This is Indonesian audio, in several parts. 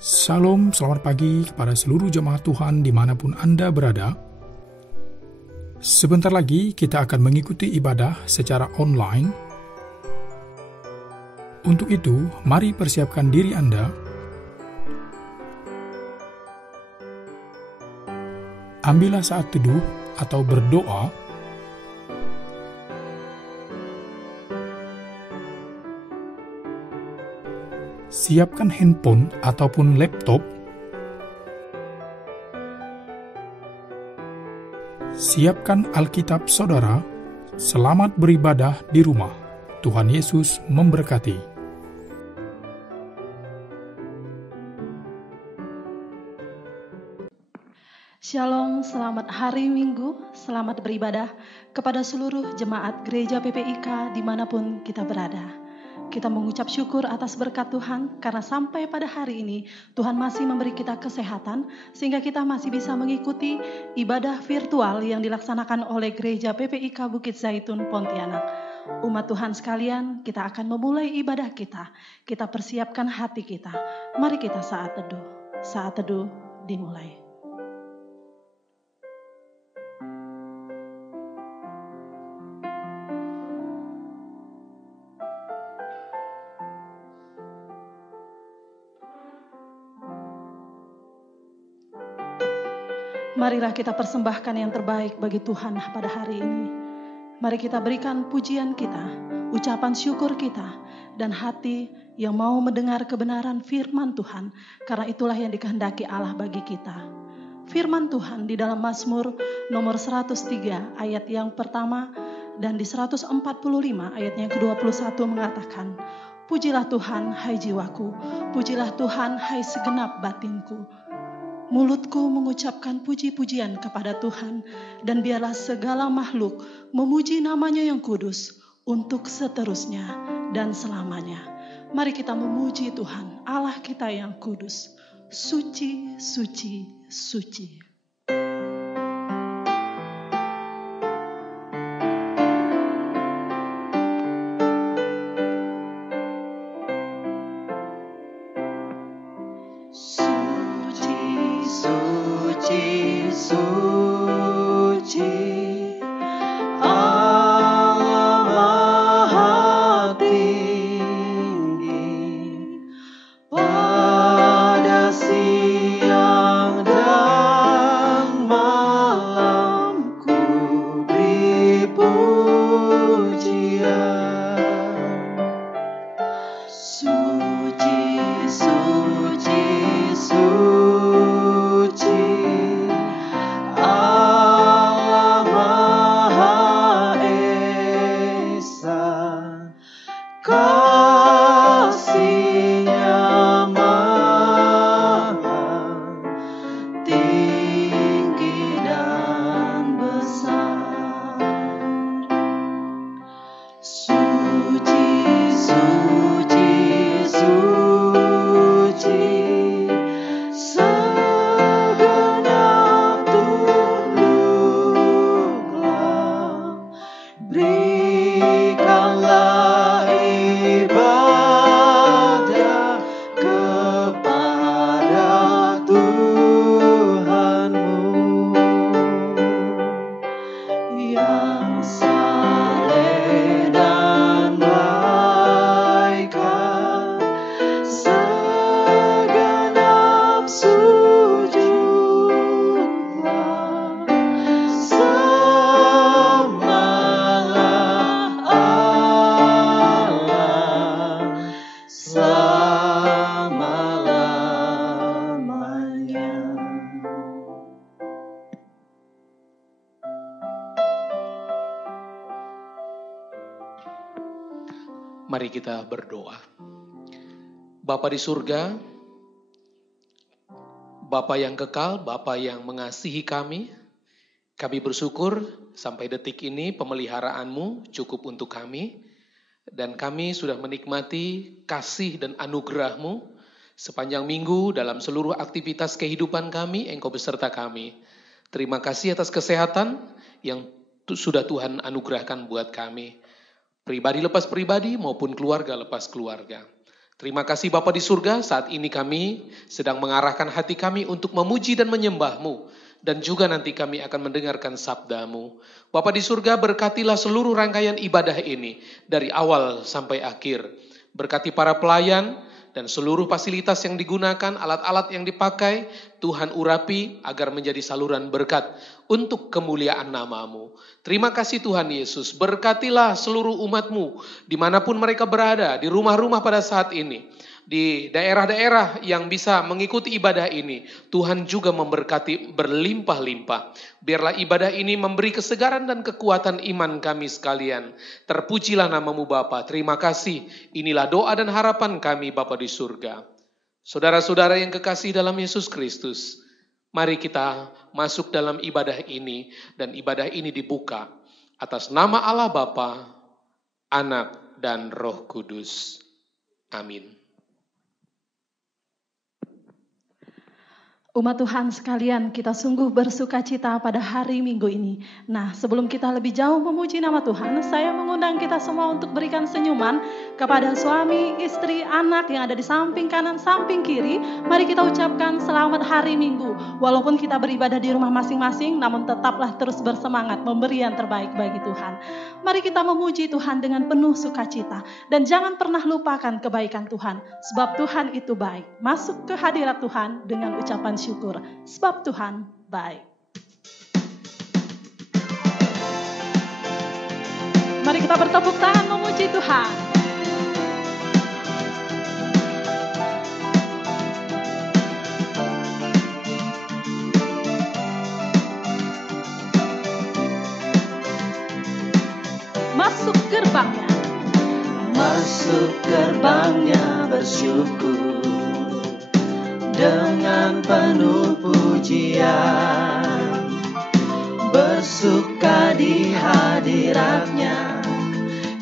Salam, selamat pagi kepada seluruh jemaat Tuhan dimanapun Anda berada. Sebentar lagi kita akan mengikuti ibadah secara online. Untuk itu, mari persiapkan diri Anda. Ambillah saat teduh atau berdoa. Siapkan handphone ataupun laptop. Siapkan Alkitab saudara. Selamat beribadah di rumah. Tuhan Yesus memberkati. Shalom, selamat hari Minggu, selamat beribadah kepada seluruh jemaat gereja PPIK dimanapun kita berada. Kita mengucap syukur atas berkat Tuhan karena sampai pada hari ini Tuhan masih memberi kita kesehatan sehingga kita masih bisa mengikuti ibadah virtual yang dilaksanakan oleh gereja PPIK Bukit Zaitun Pontianak. Umat Tuhan sekalian, kita akan memulai ibadah kita. Kita persiapkan hati kita. Mari kita saat teduh. Saat teduh dimulai. Marilah kita persembahkan yang terbaik bagi Tuhan pada hari ini. Mari kita berikan pujian kita, ucapan syukur kita, dan hati yang mau mendengar kebenaran firman Tuhan, karena itulah yang dikehendaki Allah bagi kita. Firman Tuhan di dalam Mazmur nomor 103 ayat yang pertama dan di 145 ayat yang ke-21 mengatakan, "Pujilah Tuhan hai jiwaku, pujilah Tuhan hai segenap batinku. Mulutku mengucapkan puji-pujian kepada Tuhan, dan biarlah segala makhluk memuji namanya yang kudus untuk seterusnya dan selamanya." Mari kita memuji Tuhan, Allah kita yang kudus. Suci, suci, suci. Mari kita berdoa. Bapa di surga, Bapa yang kekal, Bapa yang mengasihi kami bersyukur sampai detik ini pemeliharaan-Mu cukup untuk kami, dan kami sudah menikmati kasih dan anugerah-Mu sepanjang minggu dalam seluruh aktivitas kehidupan kami. Engkau beserta kami. Terima kasih atas kesehatan yang sudah Tuhan anugerahkan buat kami. Pribadi lepas pribadi maupun keluarga lepas keluarga. Terima kasih Bapa di surga, saat ini kami sedang mengarahkan hati kami untuk memuji dan menyembah-Mu. Dan juga nanti kami akan mendengarkan sabda-Mu. Bapa di surga, berkatilah seluruh rangkaian ibadah ini dari awal sampai akhir. Berkati para pelayan dan seluruh fasilitas yang digunakan, alat-alat yang dipakai, Tuhan urapi agar menjadi saluran berkat untuk kemuliaan nama-Mu. Terima kasih Tuhan Yesus, berkatilah seluruh umat-Mu dimanapun mereka berada, di rumah-rumah pada saat ini, di daerah-daerah yang bisa mengikuti ibadah ini. Tuhan juga memberkati berlimpah-limpah. Biarlah ibadah ini memberi kesegaran dan kekuatan iman kami sekalian. Terpujilah nama-Mu Bapa. Terima kasih. Inilah doa dan harapan kami Bapa di surga. Saudara-saudara yang kekasih dalam Yesus Kristus, mari kita masuk dalam ibadah ini, dan ibadah ini dibuka atas nama Allah Bapa, Anak, dan Roh Kudus. Amin. Umat Tuhan sekalian, kita sungguh bersuka cita pada hari Minggu ini. Nah, sebelum kita lebih jauh memuji nama Tuhan, saya mengundang kita semua untuk berikan senyuman kepada suami, istri, anak yang ada di samping kanan, samping kiri. Mari kita ucapkan selamat hari Minggu. Walaupun kita beribadah di rumah masing-masing, namun tetaplah terus bersemangat memberi yang terbaik bagi Tuhan. Mari kita memuji Tuhan dengan penuh sukacita. Dan jangan pernah lupakan kebaikan Tuhan, sebab Tuhan itu baik. Masuk ke hadirat Tuhan dengan ucapan syukur, sebab Tuhan baik. Mari kita bertepuk tangan memuji Tuhan. Masuk gerbangnya. Masuk gerbangnya bersyukur dengan penuh pujian, bersuka di hadiratnya,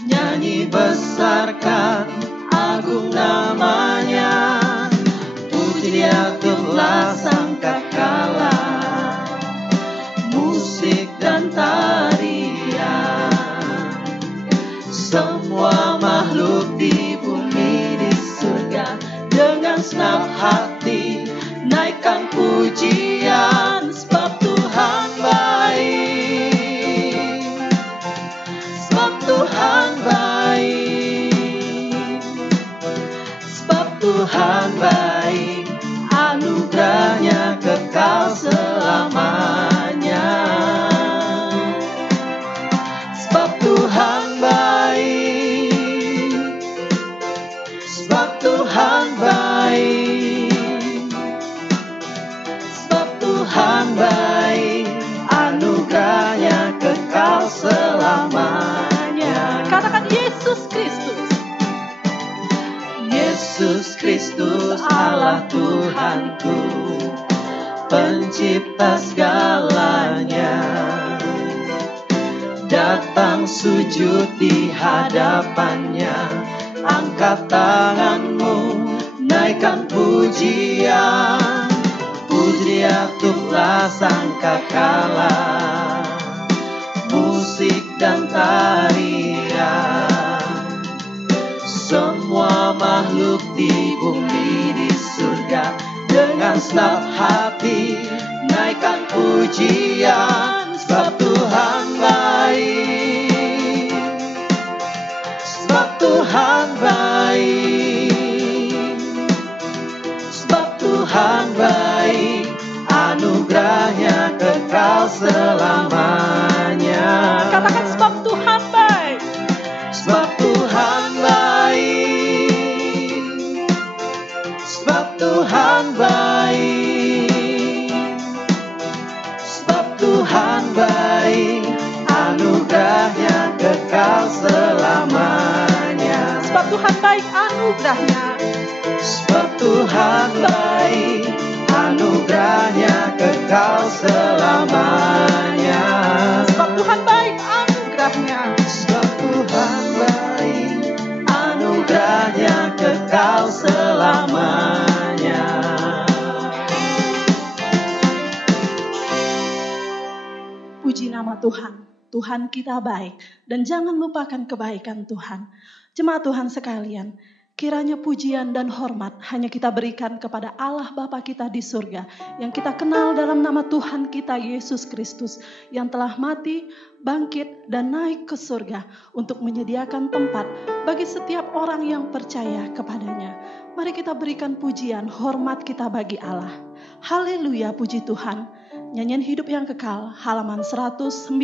nyanyi besarkan agung namanya, puji Dia telah sangkakala, musik dan tarian, semua makhluk di bumi di surga dengan senang hati naikkan pujian, sebab Tuhan baik, sebab Tuhan baik, sebab Tuhan baik, anugerahnya kekal selamanya, sebab Tuhan baik, sebab Tuhan baik, sebab Tuhan baik, anugerahnya kekal selamanya. Katakan Yesus Kristus. Yesus Kristus Allah Tuhanku, pencipta segalanya, datang sujud di hadapannya, angkat tanganmu, naikkan pujian, puji Dia telah sangkakala, musik dan tarian, semua makhluk di bumi di surga dengan senang hati naikkan pujian, sebab Tuhan baik, sebab Tuhan baik, sebab Tuhan baik, anugerahnya kekal selamanya. Katakan sebab Tuhan baik. Sebab Tuhan baik, sebab Tuhan baik, sebab Tuhan baik, anugerahnya kekal selamanya. Sebab Tuhan baik, anugerahnya. Sebab Tuhan baik, anugerahnya kekal selamanya. Sebab Tuhan baik, anugerahnya. Sebab Tuhan baik, anugerahnya kekal selamanya. Puji nama Tuhan. Tuhan kita baik. Dan jangan lupakan kebaikan Tuhan. Jemaat Tuhan sekalian, Kiranya pujian dan hormat hanya kita berikan kepada Allah Bapa kita di surga, yang kita kenal dalam nama Tuhan kita Yesus Kristus, yang telah mati, bangkit, dan naik ke surga untuk menyediakan tempat bagi setiap orang yang percaya kepadanya. Mari kita berikan pujian, hormat kita bagi Allah. Haleluya, puji Tuhan. Nyanyian hidup yang kekal, halaman 196.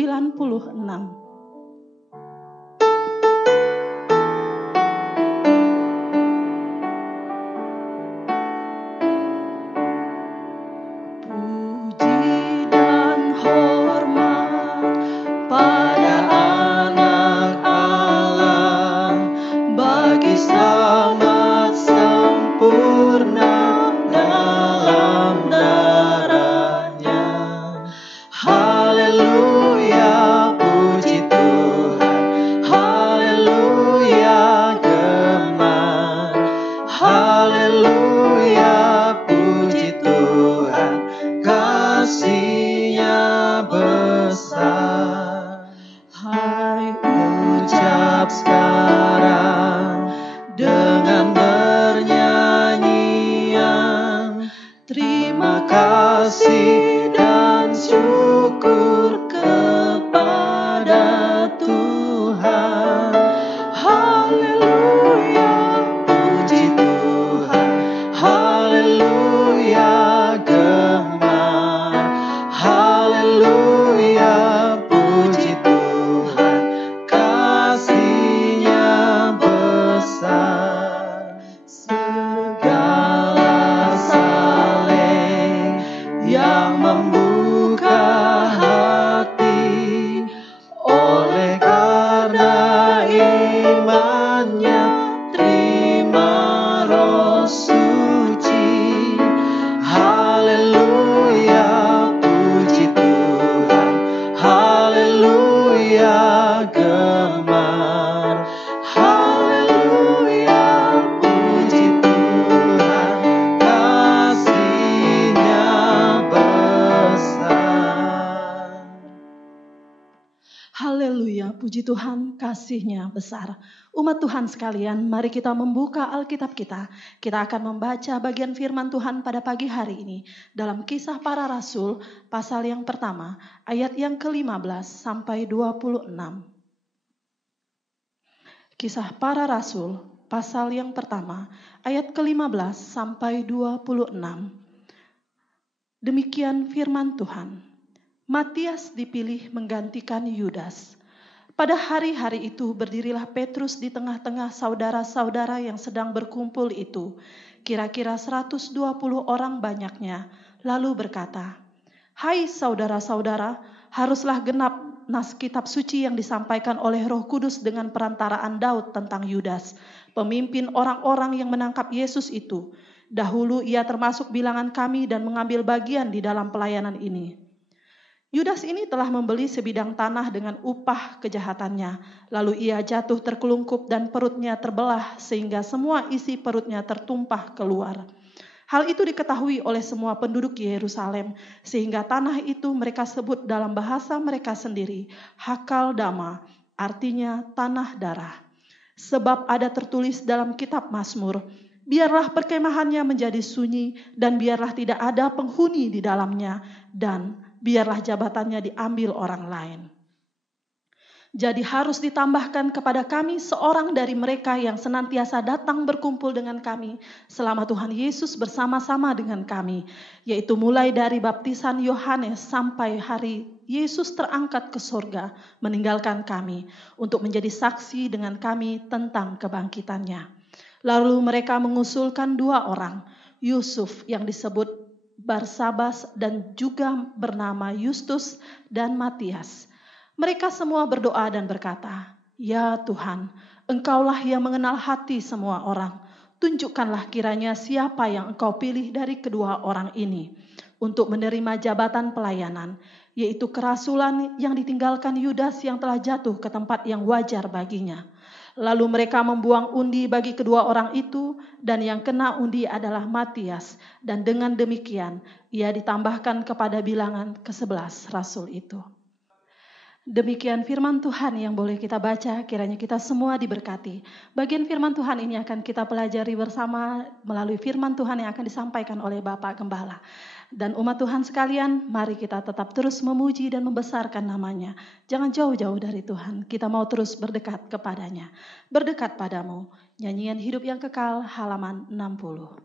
Puji Tuhan, kasih-Nya besar. Umat Tuhan sekalian, mari kita membuka Alkitab kita. Kita akan membaca bagian firman Tuhan pada pagi hari ini dalam Kisah Para Rasul, pasal yang pertama, ayat yang ke-15 sampai 26. Kisah Para Rasul, pasal yang pertama, ayat ke-15 sampai 26. Demikian firman Tuhan. Matias dipilih menggantikan Yudas. Pada hari-hari itu berdirilah Petrus di tengah-tengah saudara-saudara yang sedang berkumpul itu, kira-kira 120 orang banyaknya, lalu berkata, "Hai saudara-saudara, haruslah genap nas kitab suci yang disampaikan oleh Roh Kudus dengan perantaraan Daud tentang Yudas, pemimpin orang-orang yang menangkap Yesus itu. Dahulu ia termasuk bilangan kami dan mengambil bagian di dalam pelayanan ini. Yudas ini telah membeli sebidang tanah dengan upah kejahatannya. Lalu ia jatuh terkelungkup dan perutnya terbelah sehingga semua isi perutnya tertumpah keluar. Hal itu diketahui oleh semua penduduk Yerusalem sehingga tanah itu mereka sebut dalam bahasa mereka sendiri Hakal Dama, artinya tanah darah. Sebab ada tertulis dalam kitab Mazmur, biarlah perkemahannya menjadi sunyi dan biarlah tidak ada penghuni di dalamnya dan biarlah jabatannya diambil orang lain. Jadi harus ditambahkan kepada kami seorang dari mereka yang senantiasa datang berkumpul dengan kami selama Tuhan Yesus bersama-sama dengan kami, yaitu mulai dari baptisan Yohanes sampai hari Yesus terangkat ke surga meninggalkan kami untuk menjadi saksi dengan kami tentang kebangkitannya. Lalu mereka mengusulkan 2 orang, Yusuf yang disebut Barsabas dan juga bernama Justus dan Matias. Mereka semua berdoa dan berkata, "Ya Tuhan, Engkaulah yang mengenal hati semua orang. Tunjukkanlah kiranya siapa yang Engkau pilih dari kedua orang ini untuk menerima jabatan pelayanan, yaitu kerasulan yang ditinggalkan Yudas yang telah jatuh ke tempat yang wajar baginya." Lalu mereka membuang undi bagi kedua orang itu, dan yang kena undi adalah Matias. Dan dengan demikian, ia ditambahkan kepada bilangan ke-11 rasul itu. Demikian firman Tuhan yang boleh kita baca, kiranya kita semua diberkati. Bagian firman Tuhan ini akan kita pelajari bersama melalui firman Tuhan yang akan disampaikan oleh Bapak Gembala. Dan umat Tuhan sekalian, mari kita tetap terus memuji dan membesarkan namanya. Jangan jauh-jauh dari Tuhan, kita mau terus berdekat kepadanya. Berdekat padamu, nyanyian hidup yang kekal, halaman 60.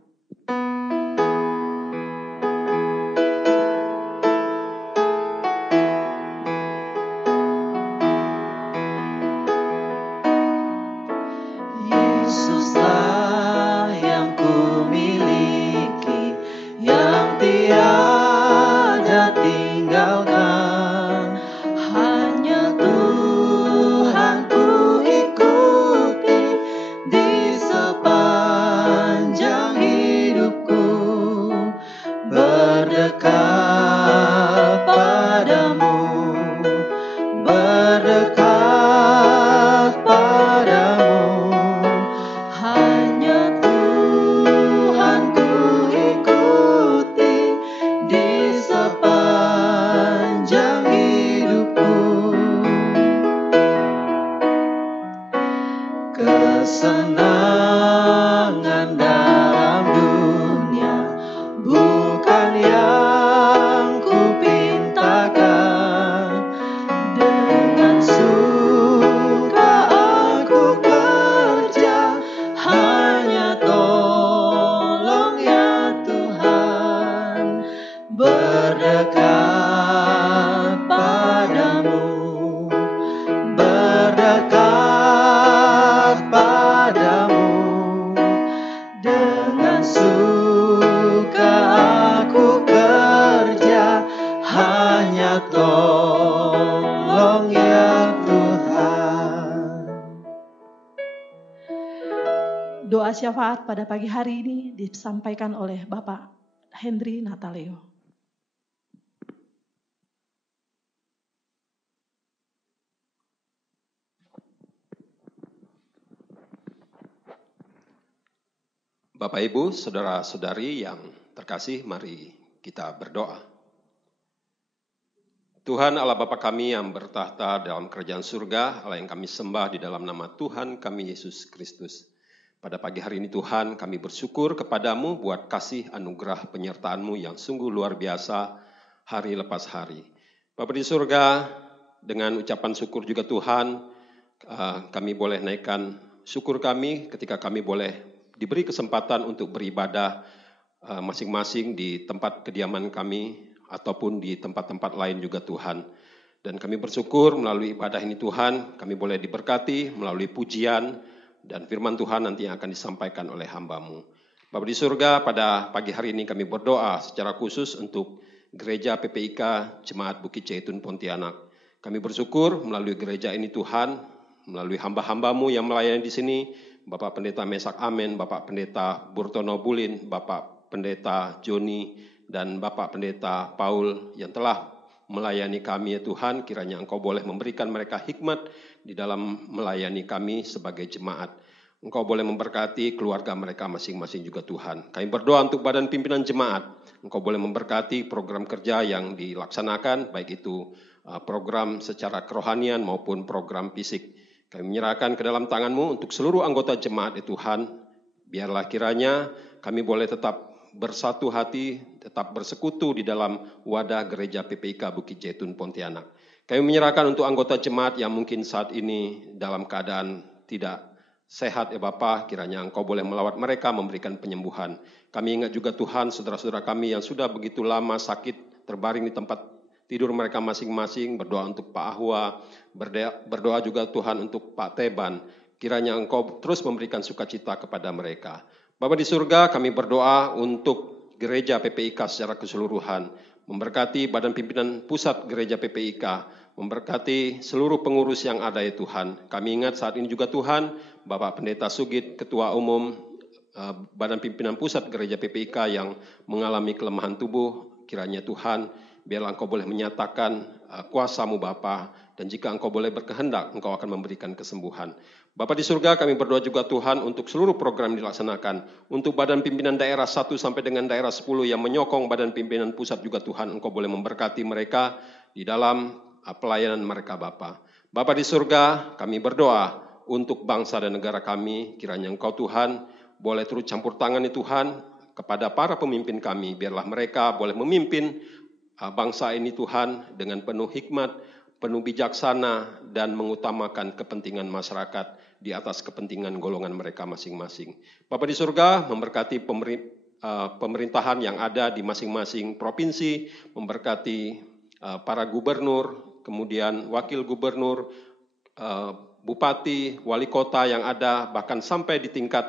Doa syafaat pada pagi hari ini disampaikan oleh Bapak Hendri Nataleo. Bapak Ibu, saudara-saudari yang terkasih, mari kita berdoa. Tuhan Allah Bapa kami yang bertahta dalam kerajaan surga, Allah yang kami sembah di dalam nama Tuhan kami Yesus Kristus. Pada pagi hari ini Tuhan kami bersyukur kepadamu buat kasih anugerah penyertaan-Mu yang sungguh luar biasa hari lepas hari. Bapa di surga, dengan ucapan syukur juga Tuhan, kami boleh naikkan syukur kami ketika kami boleh diberi kesempatan untuk beribadah masing-masing di tempat kediaman kami ataupun di tempat-tempat lain juga Tuhan. Dan kami bersyukur melalui ibadah ini Tuhan, kami boleh diberkati melalui pujian dan firman Tuhan nanti yang akan disampaikan oleh hamba-Mu. Bapa di surga, pada pagi hari ini kami berdoa secara khusus untuk Gereja PPIK Jemaat Bukit Jaitun Pontianak. Kami bersyukur melalui gereja ini Tuhan, melalui hamba-hamba-Mu yang melayani di sini, Bapak Pendeta Mesak Amen, Bapak Pendeta Burtono Bulin, Bapak Pendeta Joni, dan Bapak Pendeta Paul yang telah melayani kami ya Tuhan, kiranya Engkau boleh memberikan mereka hikmat di dalam melayani kami sebagai jemaat. Engkau boleh memberkati keluarga mereka masing-masing juga Tuhan. Kami berdoa untuk badan pimpinan jemaat. Engkau boleh memberkati program kerja yang dilaksanakan, baik itu program secara kerohanian maupun program fisik. Kami menyerahkan ke dalam tangan-Mu untuk seluruh anggota jemaat ya Tuhan. Biarlah kiranya kami boleh tetap bersatu hati, tetap bersekutu di dalam wadah Gereja PPIK Bukit Jaitun Pontianak. Kami menyerahkan untuk anggota jemaat yang mungkin saat ini dalam keadaan tidak sehat ya Bapa, kiranya Engkau boleh melawat mereka, memberikan penyembuhan. Kami ingat juga Tuhan, saudara-saudara kami yang sudah begitu lama sakit, terbaring di tempat tidur mereka masing-masing, berdoa untuk Pak Ahwa, berdoa juga Tuhan untuk Pak Teban. Kiranya Engkau terus memberikan sukacita kepada mereka. Bapa di surga, kami berdoa untuk Gereja PPIK secara keseluruhan, memberkati badan pimpinan pusat Gereja PPIK, memberkati seluruh pengurus yang ada ya Tuhan. Kami ingat saat ini juga Tuhan, Bapak Pendeta Sugit, Ketua Umum Badan Pimpinan Pusat Gereja PPIK yang mengalami kelemahan tubuh, kiranya Tuhan, biarlah Engkau boleh menyatakan kuasa-Mu Bapa, dan jika Engkau boleh berkehendak, Engkau akan memberikan kesembuhan. Bapa di surga, kami berdoa juga Tuhan untuk seluruh program dilaksanakan, untuk badan pimpinan daerah 1 sampai dengan daerah 10 yang menyokong badan pimpinan pusat juga Tuhan, Engkau boleh memberkati mereka di dalam pelayanan mereka Bapa. Bapa di surga, kami berdoa untuk bangsa dan negara kami, kiranya Engkau Tuhan boleh turut campur tangan Tuhan kepada para pemimpin kami, biarlah mereka boleh memimpin bangsa ini Tuhan dengan penuh hikmat, penuh bijaksana, dan mengutamakan kepentingan masyarakat di atas kepentingan golongan mereka masing-masing. Bapa di surga memberkati pemerintahan yang ada di masing-masing provinsi, memberkati para gubernur, kemudian wakil gubernur, bupati, wali kota yang ada, bahkan sampai di tingkat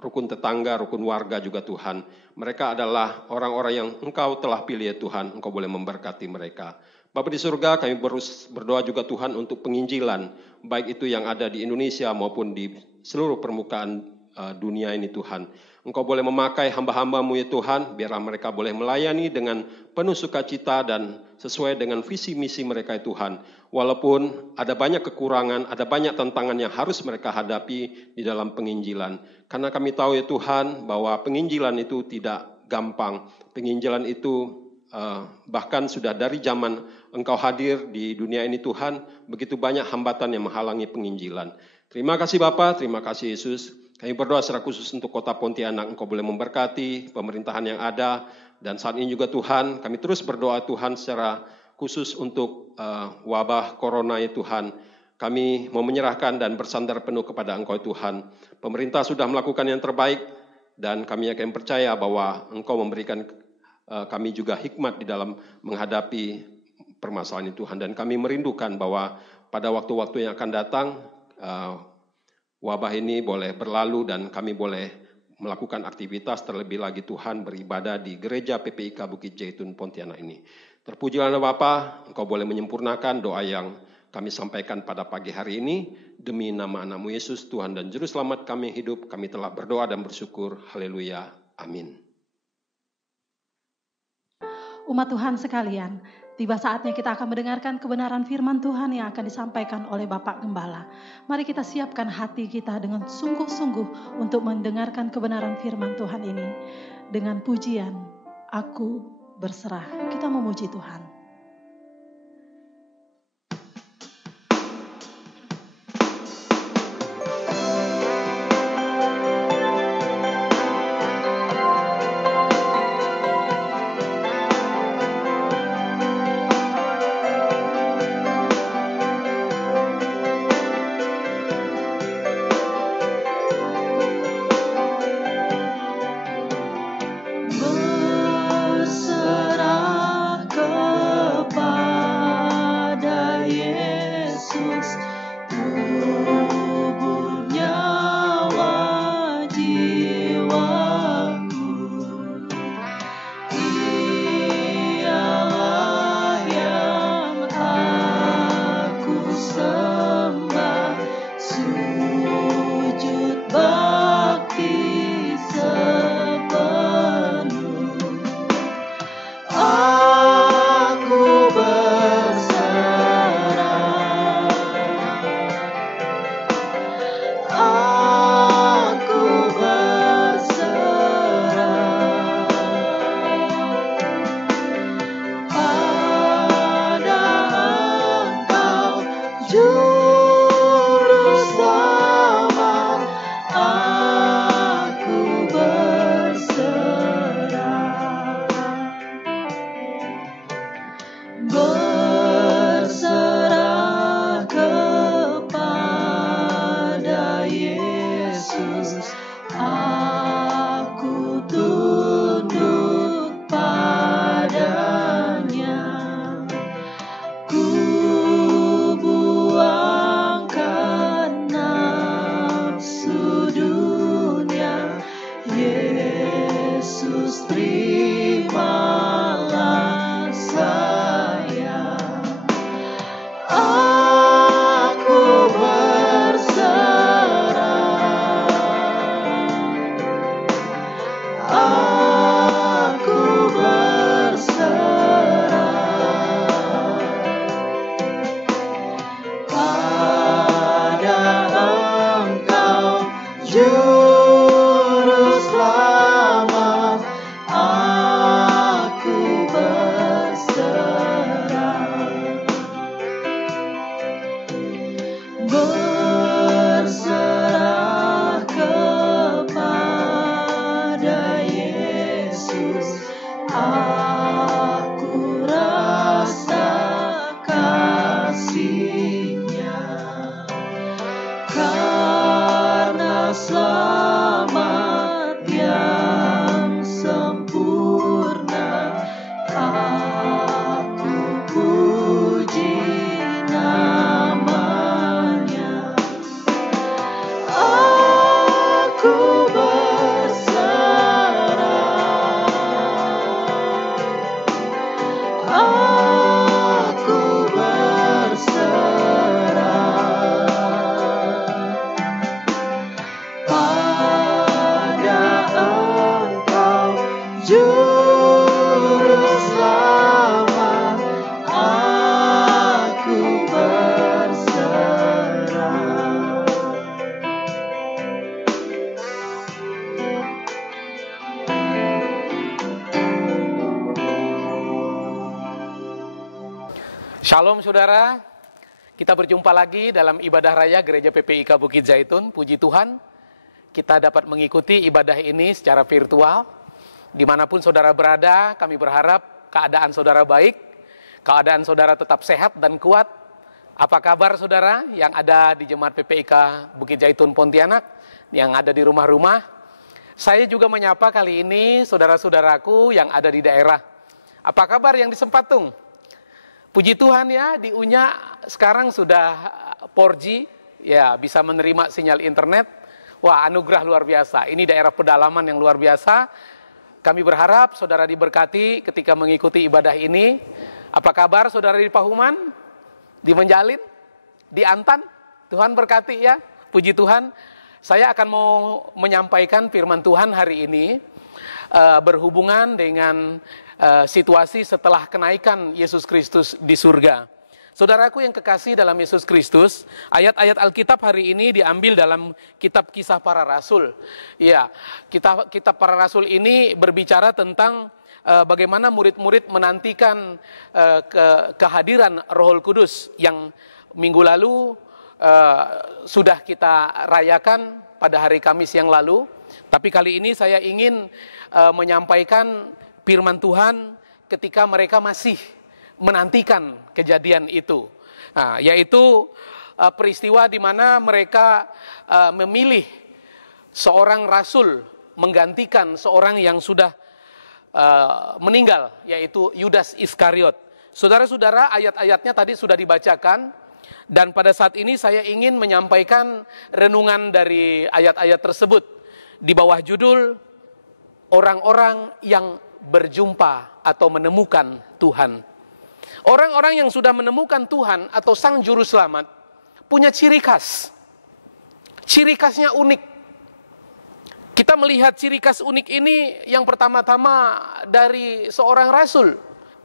rukun tetangga, rukun warga juga Tuhan. Mereka adalah orang-orang yang Engkau telah pilih ya Tuhan, Engkau boleh memberkati mereka. Bapa di surga, kami berdoa juga Tuhan untuk penginjilan, baik itu yang ada di Indonesia maupun di seluruh permukaan dunia ini Tuhan. Engkau boleh memakai hamba-hamba-Mu ya Tuhan, biarlah mereka boleh melayani dengan penuh sukacita dan sesuai dengan visi misi mereka ya Tuhan. Walaupun ada banyak kekurangan, ada banyak tantangan yang harus mereka hadapi di dalam penginjilan. Karena kami tahu ya Tuhan bahwa penginjilan itu tidak gampang. Penginjilan itu bahkan sudah dari zaman Engkau hadir di dunia ini Tuhan, begitu banyak hambatan yang menghalangi penginjilan. Terima kasih Bapa, terima kasih Yesus. Kami berdoa secara khusus untuk kota Pontianak, Engkau boleh memberkati pemerintahan yang ada. Dan saat ini juga Tuhan, kami terus berdoa Tuhan secara khusus untuk wabah corona ya Tuhan. Kami mau menyerahkan dan bersandar penuh kepada Engkau Tuhan. Pemerintah sudah melakukan yang terbaik dan kami akan percaya bahwa Engkau memberikan kami juga hikmat di dalam menghadapi permasalahan itu Tuhan. Dan kami merindukan bahwa pada waktu-waktu yang akan datang, wabah ini boleh berlalu dan kami boleh melakukan aktivitas terlebih lagi Tuhan beribadah di gereja PPIK Bukit Jaitun Pontianak ini. Terpujilah Bapa, Engkau boleh menyempurnakan doa yang kami sampaikan pada pagi hari ini. Demi nama anak-Mu Yesus, Tuhan dan Juru Selamat kami hidup, kami telah berdoa dan bersyukur. Haleluya. Amin. Umat Tuhan sekalian, tiba saatnya kita akan mendengarkan kebenaran firman Tuhan yang akan disampaikan oleh Bapak Gembala. Mari kita siapkan hati kita dengan sungguh-sungguh untuk mendengarkan kebenaran firman Tuhan ini. Dengan pujian, aku berserah. Kita memuji Tuhan. Juru Selamat, aku aku rasa kasih-Nya, karena selamat yang sempurna, aku puji nama-Nya. Aku Shalom saudara, kita berjumpa lagi dalam ibadah raya Gereja PPIK Bukit Zaitun. Puji Tuhan, kita dapat mengikuti ibadah ini secara virtual. Dimanapun saudara berada, kami berharap keadaan saudara baik, keadaan saudara tetap sehat dan kuat. Apa kabar saudara yang ada di Jemaat PPIK Bukit Zaitun Pontianak, yang ada di rumah-rumah? Saya juga menyapa kali ini saudara-saudaraku yang ada di daerah. Apa kabar yang di Sempatung? Puji Tuhan ya, di Unya sekarang sudah 4G, ya bisa menerima sinyal internet. Wah, anugerah luar biasa. Ini daerah pedalaman yang luar biasa. Kami berharap saudara diberkati ketika mengikuti ibadah ini. Apa kabar saudara di Pahuman? Di Menjalin? Di Antan? Tuhan berkati ya. Puji Tuhan. Saya akan mau menyampaikan firman Tuhan hari ini berhubungan dengan situasi setelah kenaikan Yesus Kristus di surga. Saudaraku yang kekasih dalam Yesus Kristus, ayat-ayat Alkitab hari ini diambil dalam kitab Kisah Para Rasul. Ya, kitab Para Rasul ini berbicara tentang bagaimana murid-murid menantikan kehadiran Roh Kudus yang minggu lalu sudah kita rayakan pada hari Kamis yang lalu. Tapi kali ini saya ingin menyampaikan firman Tuhan ketika mereka masih menantikan kejadian itu. Nah, yaitu peristiwa di mana mereka memilih seorang rasul menggantikan seorang yang sudah meninggal, yaitu Yudas Iskariot. Saudara-saudara, ayat-ayatnya tadi sudah dibacakan, dan pada saat ini saya ingin menyampaikan renungan dari ayat-ayat tersebut di bawah judul orang-orang yang berjumpa atau menemukan Tuhan. Orang-orang yang sudah menemukan Tuhan atau Sang Juru Selamat punya ciri khas. Ciri khasnya unik. Kita melihat ciri khas unik ini yang pertama-tama dari seorang rasul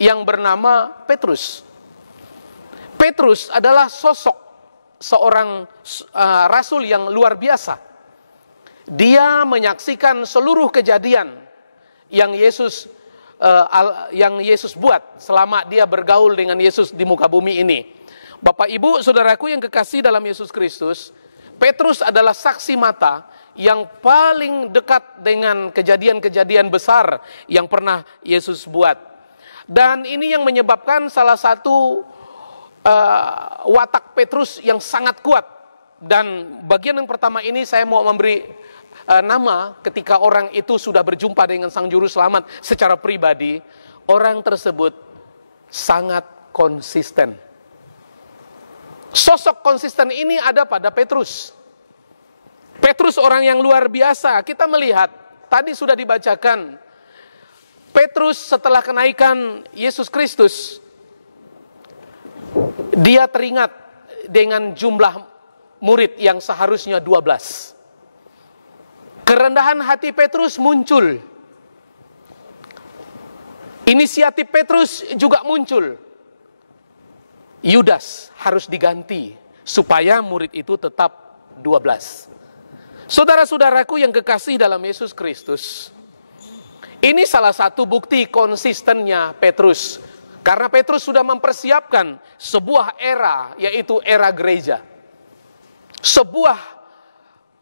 yang bernama Petrus. Petrus adalah sosok seorang rasul yang luar biasa. Dia menyaksikan seluruh kejadian yang Yesus buat selama dia bergaul dengan Yesus di muka bumi ini. Bapak Ibu, saudaraku yang kekasih dalam Yesus Kristus, Petrus adalah saksi mata yang paling dekat dengan kejadian-kejadian besar yang pernah Yesus buat. Dan ini yang menyebabkan salah satu watak Petrus yang sangat kuat. Dan bagian yang pertama ini saya mau memberi nama ketika orang itu sudah berjumpa dengan Sang Juru Selamat secara pribadi. Orang tersebut sangat konsisten. Sosok konsisten ini ada pada Petrus. Petrus orang yang luar biasa. Kita melihat, tadi sudah dibacakan, Petrus setelah kenaikan Yesus Kristus, dia teringat dengan jumlah murid yang seharusnya 12. Kerendahan hati Petrus muncul. Inisiatif Petrus juga muncul. Yudas harus diganti supaya murid itu tetap 12. Saudara-saudaraku yang kekasih dalam Yesus Kristus, ini salah satu bukti konsistennya Petrus. Karena Petrus sudah mempersiapkan sebuah era, yaitu era gereja. Sebuah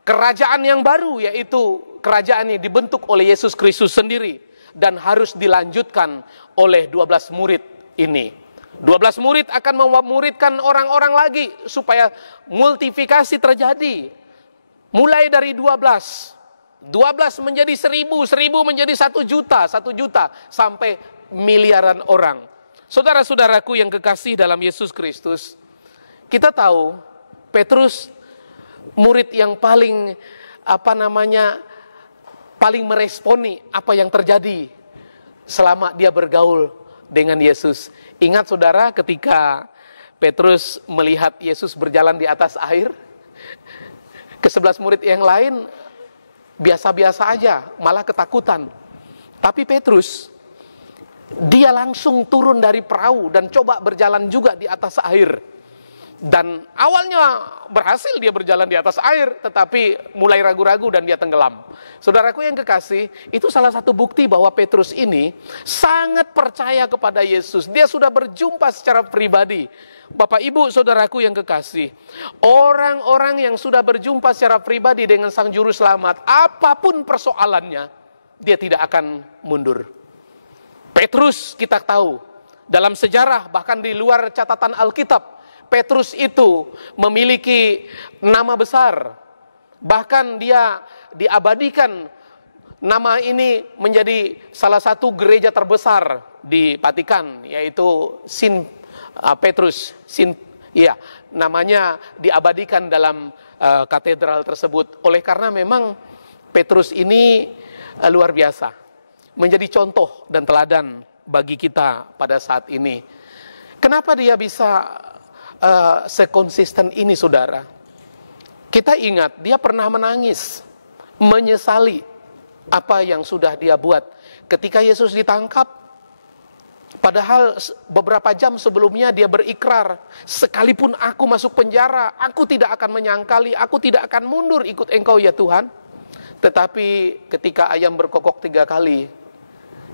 kerajaan yang baru, yaitu kerajaan yang dibentuk oleh Yesus Kristus sendiri. dan harus dilanjutkan oleh 12 murid ini. 12 murid akan memuridkan orang-orang lagi supaya multiplikasi terjadi. Mulai dari 12 menjadi 1000, 1000 menjadi 1 juta, 1 juta sampai miliaran orang. Saudara-saudaraku yang kekasih dalam Yesus Kristus, kita tahu Petrus murid yang paling paling meresponi apa yang terjadi selama dia bergaul dengan Yesus. Ingat saudara, ketika Petrus melihat Yesus berjalan di atas air, ke-11 murid yang lain biasa-biasa aja, malah ketakutan. Tapi Petrus, dia langsung turun dari perahu dan coba berjalan juga di atas air. Dan awalnya berhasil dia berjalan di atas air, tetapi mulai ragu-ragu dan dia tenggelam. Saudaraku yang kekasih, itu salah satu bukti bahwa Petrus ini sangat percaya kepada Yesus. Dia sudah berjumpa secara pribadi. Bapak Ibu saudaraku yang kekasih, orang-orang yang sudah berjumpa secara pribadi dengan Sang Juru Selamat, apapun persoalannya, dia tidak akan mundur. Petrus kita tahu, dalam sejarah bahkan di luar catatan Alkitab, Petrus itu memiliki nama besar. Bahkan dia diabadikan, nama ini menjadi salah satu gereja terbesar di Vatikan, yaitu Petrus, namanya diabadikan dalam katedral tersebut. Oleh karena memang Petrus ini luar biasa, menjadi contoh dan teladan bagi kita pada saat ini. Kenapa dia bisa sekonsisten ini, saudara? Kita ingat, dia pernah menangis, menyesali apa yang sudah dia buat ketika Yesus ditangkap. Padahal beberapa jam sebelumnya dia berikrar, sekalipun aku masuk penjara, aku tidak akan menyangkali, aku tidak akan mundur ikut Engkau ya Tuhan. Tetapi ketika ayam berkokok 3 kali,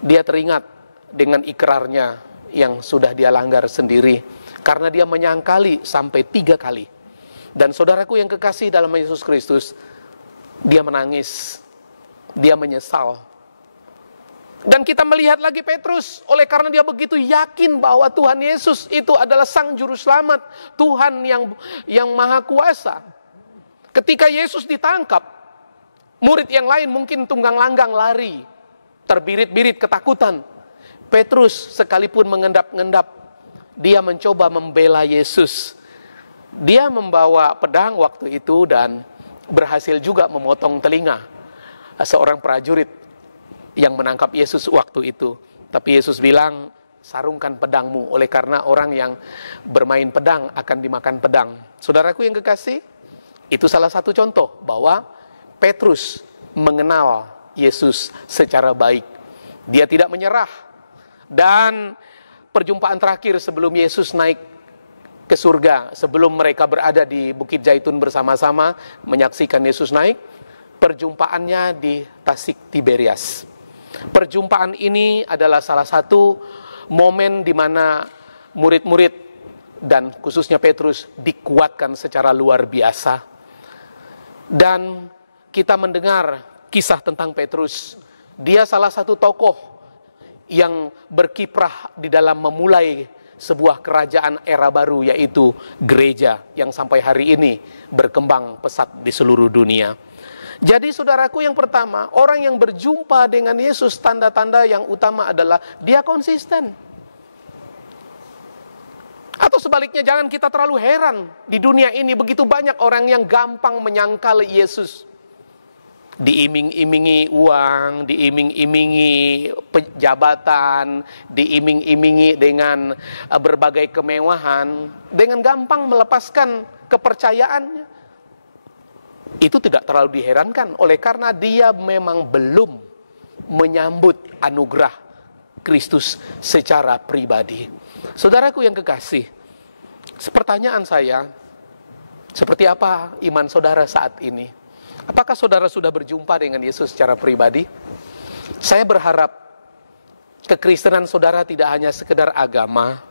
dia teringat dengan ikrarnya yang sudah dia langgar sendiri. Karena dia menyangkali sampai 3 kali. Dan saudaraku yang kekasih dalam Yesus Kristus, dia menangis, dia menyesal. Dan kita melihat lagi Petrus, oleh karena dia begitu yakin bahwa Tuhan Yesus itu adalah Sang Juru Selamat, Tuhan yang Maha Kuasa. Ketika Yesus ditangkap, murid yang lain mungkin tunggang langgang lari, terbirit-birit ketakutan. Petrus sekalipun mengendap-endap, dia mencoba membela Yesus. Dia membawa pedang waktu itu dan berhasil juga memotong telinga seorang prajurit yang menangkap Yesus waktu itu. Tapi Yesus bilang, sarungkan pedangmu, oleh karena orang yang bermain pedang akan dimakan pedang. Saudaraku yang kekasih, itu salah satu contoh bahwa Petrus mengenal Yesus secara baik. Dia tidak menyerah. Dan perjumpaan terakhir sebelum Yesus naik ke surga, sebelum mereka berada di Bukit Zaitun bersama-sama menyaksikan Yesus naik, perjumpaannya di Tasik Tiberias. Perjumpaan ini adalah salah satu momen di mana murid-murid dan khususnya Petrus dikuatkan secara luar biasa. Dan kita mendengar kisah tentang Petrus. Dia salah satu tokoh yang berkiprah di dalam memulai sebuah kerajaan era baru, yaitu gereja yang sampai hari ini berkembang pesat di seluruh dunia. Jadi saudaraku yang pertama, orang yang berjumpa dengan Yesus, tanda-tanda yang utama adalah dia konsisten. Atau sebaliknya, jangan kita terlalu heran, di dunia ini begitu banyak orang yang gampang menyangkal Yesus. Diiming-imingi uang, diiming-imingi jabatan, diiming-imingi dengan berbagai kemewahan, dengan gampang melepaskan kepercayaannya. Itu tidak terlalu diherankan, oleh karena dia memang belum menyambut anugerah Kristus secara pribadi. Saudaraku yang kekasih, pertanyaan saya, seperti apa iman saudara saat ini? Apakah saudara sudah berjumpa dengan Yesus secara pribadi? Saya berharap kekristenan saudara tidak hanya sekedar agama,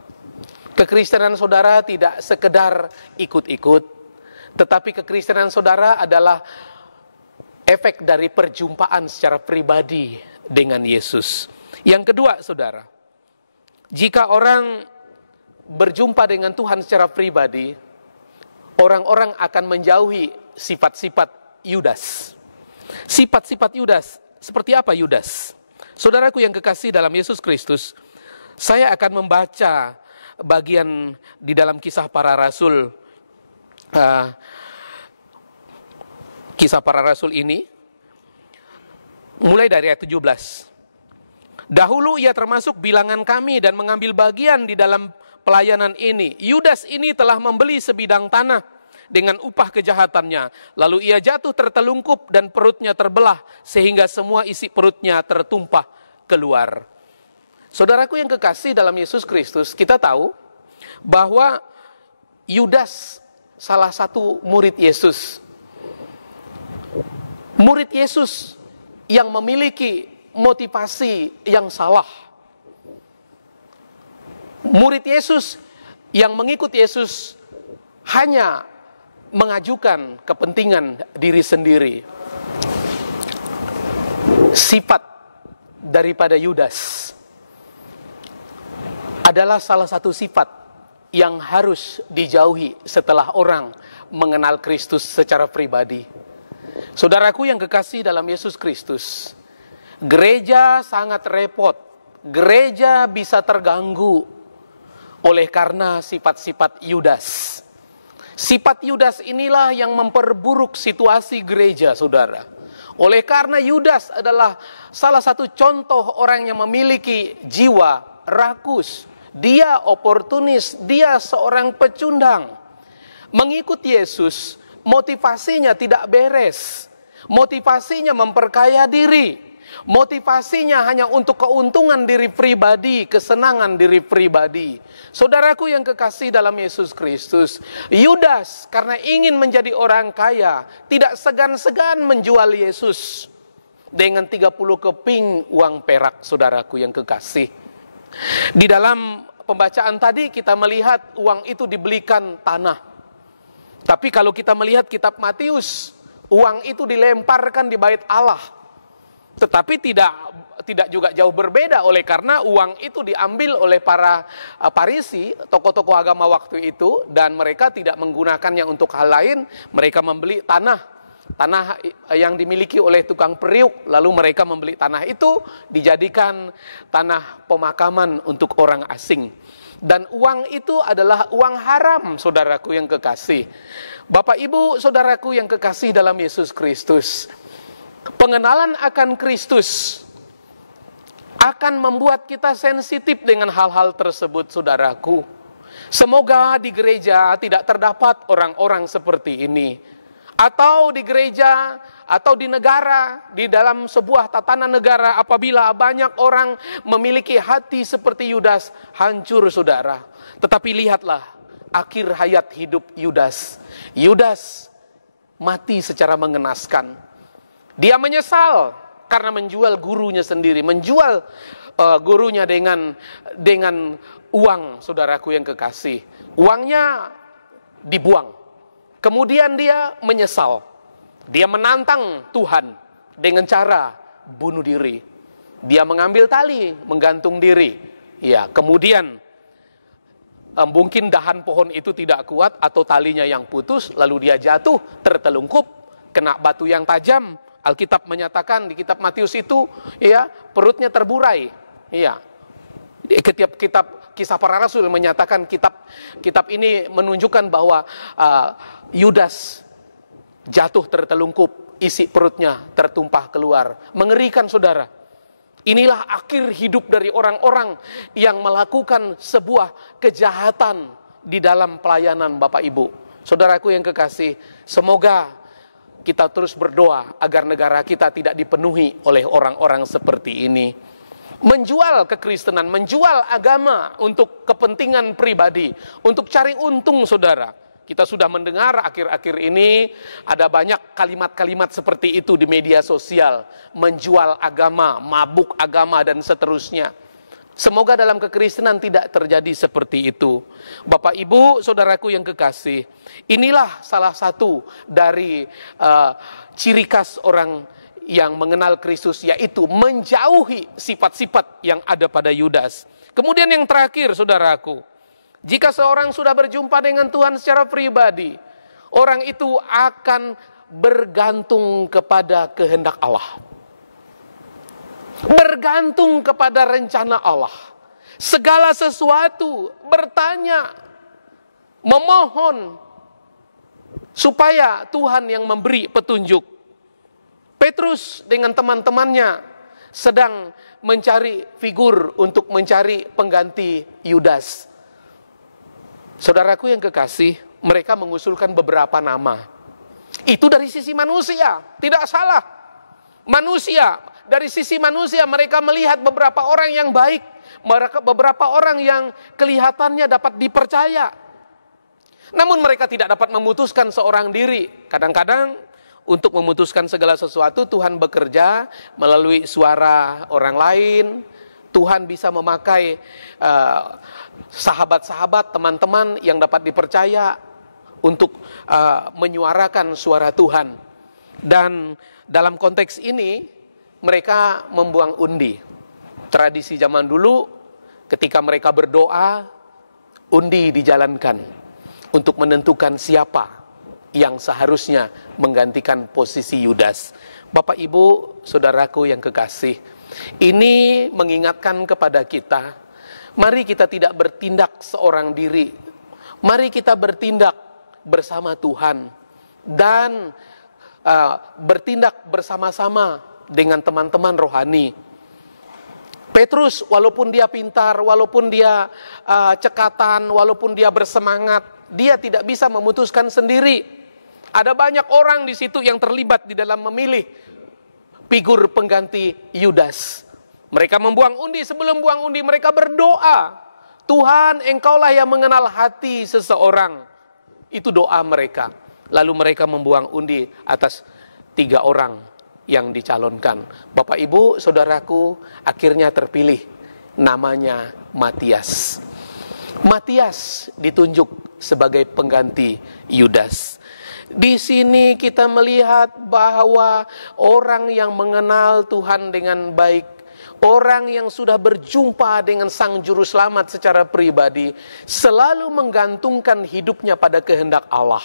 kekristenan saudara tidak sekedar ikut-ikut, tetapi kekristenan saudara adalah efek dari perjumpaan secara pribadi dengan Yesus. Yang kedua, saudara, jika orang berjumpa dengan Tuhan secara pribadi, orang-orang akan menjauhi sifat-sifat Yudas. Sifat-sifat Yudas, seperti apa Yudas? Saudaraku yang kekasih dalam Yesus Kristus, saya akan membaca bagian di dalam Kisah Para Rasul. Kisah Para Rasul ini, mulai dari ayat 17. Dahulu ia termasuk bilangan kami dan mengambil bagian di dalam pelayanan ini. Yudas ini telah membeli sebidang tanah dengan upah kejahatannya. Lalu ia jatuh tertelungkup dan perutnya terbelah sehingga semua isi perutnya tertumpah keluar. Saudaraku yang kekasih dalam Yesus Kristus, kita tahu bahwa Yudas salah satu murid Yesus. Murid Yesus yang memiliki motivasi yang salah. Murid Yesus yang mengikut Yesus hanya mengajukan kepentingan diri sendiri. Sifat daripada Yudas adalah salah satu sifat yang harus dijauhi setelah orang mengenal Kristus secara pribadi. Saudaraku yang kekasih dalam Yesus Kristus, gereja sangat repot. Gereja bisa terganggu oleh karena sifat-sifat Yudas. Sifat Yudas inilah yang memperburuk situasi gereja, saudara. Oleh karena Yudas adalah salah satu contoh orang yang memiliki jiwa rakus. Dia oportunis, dia seorang pecundang. Mengikut Yesus, motivasinya tidak beres. Motivasinya memperkaya diri. Motivasinya hanya untuk keuntungan diri pribadi, kesenangan diri pribadi. Saudaraku yang kekasih dalam Yesus Kristus, Yudas karena ingin menjadi orang kaya, tidak segan-segan menjual Yesus dengan 30 keping uang perak, saudaraku yang kekasih. Di dalam pembacaan tadi kita melihat uang itu dibelikan tanah. Tapi kalau kita melihat kitab Matius, uang itu dilemparkan di bait Allah. Tetapi tidak juga jauh berbeda oleh karena uang itu diambil oleh para Farisi, tokoh-tokoh agama waktu itu, dan mereka tidak menggunakannya untuk hal lain. Mereka membeli tanah yang dimiliki oleh tukang periuk, lalu mereka membeli tanah itu dijadikan tanah pemakaman untuk orang asing. Dan uang itu adalah uang haram, saudaraku yang kekasih. Bapak Ibu, saudaraku yang kekasih dalam Yesus Kristus, pengenalan akan Kristus akan membuat kita sensitif dengan hal-hal tersebut, saudaraku. Semoga di gereja tidak terdapat orang-orang seperti ini. Atau di gereja, atau di negara, di dalam sebuah tatanan negara, apabila banyak orang memiliki hati seperti Yudas, hancur, saudara. Tetapi lihatlah akhir hayat hidup Yudas. Yudas mati secara mengenaskan. Dia menyesal karena menjual gurunya sendiri, menjual gurunya dengan uang, saudaraku yang kekasih. Uangnya dibuang. Kemudian dia menyesal. Dia menantang Tuhan dengan cara bunuh diri. Dia mengambil tali, menggantung diri. Ya, kemudian mungkin dahan pohon itu tidak kuat atau talinya yang putus, lalu dia jatuh, tertelungkup, kena batu yang tajam. Alkitab menyatakan di kitab Matius itu, ya, perutnya terburai. Ya. Kitab Kisah Para Rasul menyatakan kitab ini menunjukkan bahwa Yudas jatuh tertelungkup, isi perutnya tertumpah keluar. Mengerikan, saudara. Inilah akhir hidup dari orang-orang yang melakukan sebuah kejahatan di dalam pelayanan Bapak Ibu. Saudaraku yang kekasih, semoga kita terus berdoa agar negara kita tidak dipenuhi oleh orang-orang seperti ini. Menjual kekristenan, menjual agama untuk kepentingan pribadi, untuk cari untung, saudara. Kita sudah mendengar akhir-akhir ini ada banyak kalimat-kalimat seperti itu di media sosial. Menjual agama, mabuk agama, dan seterusnya. Semoga dalam kekristenan tidak terjadi seperti itu. Bapak Ibu, saudaraku yang kekasih, inilah salah satu dari ciri khas orang yang mengenal Kristus, yaitu menjauhi sifat-sifat yang ada pada Yudas. Kemudian yang terakhir, saudaraku, jika seorang sudah berjumpa dengan Tuhan secara pribadi, orang itu akan bergantung kepada kehendak Allah. Bergantung kepada rencana Allah. Segala sesuatu bertanya, memohon, supaya Tuhan yang memberi petunjuk. Petrus dengan teman-temannya sedang mencari figur untuk mencari pengganti Yudas. Saudaraku yang kekasih, mereka mengusulkan beberapa nama. Itu dari sisi manusia, tidak salah. Manusia, dari sisi manusia mereka melihat beberapa orang yang baik, beberapa orang yang kelihatannya dapat dipercaya. Namun mereka tidak dapat memutuskan seorang diri. Kadang-kadang untuk memutuskan segala sesuatu Tuhan bekerja melalui suara orang lain. Tuhan bisa memakai sahabat-sahabat, teman-teman yang dapat dipercaya untuk menyuarakan suara Tuhan. Dan dalam konteks ini mereka membuang undi. Tradisi zaman dulu ketika mereka berdoa, undi dijalankan untuk menentukan siapa yang seharusnya menggantikan posisi Yudas. Bapak, Ibu, saudaraku yang kekasih, ini mengingatkan kepada kita, mari kita tidak bertindak seorang diri. Mari kita bertindak bersama Tuhan dan bertindak bersama-sama dengan teman-teman rohani. Petrus walaupun dia pintar, walaupun dia cekatan, walaupun dia bersemangat, dia tidak bisa memutuskan sendiri. Ada banyak orang di situ yang terlibat di dalam memilih figur pengganti Yudas. Mereka membuang undi, sebelum buang undi mereka berdoa. Tuhan, Engkaulah yang mengenal hati seseorang. Itu doa mereka. Lalu mereka membuang undi atas 3 orang yang dicalonkan. Bapak, Ibu, saudaraku, akhirnya terpilih namanya Matias. Matias ditunjuk sebagai pengganti Yudas. Di sini kita melihat bahwa orang yang mengenal Tuhan dengan baik, orang yang sudah berjumpa dengan Sang Juru Selamat secara pribadi, selalu menggantungkan hidupnya pada kehendak Allah.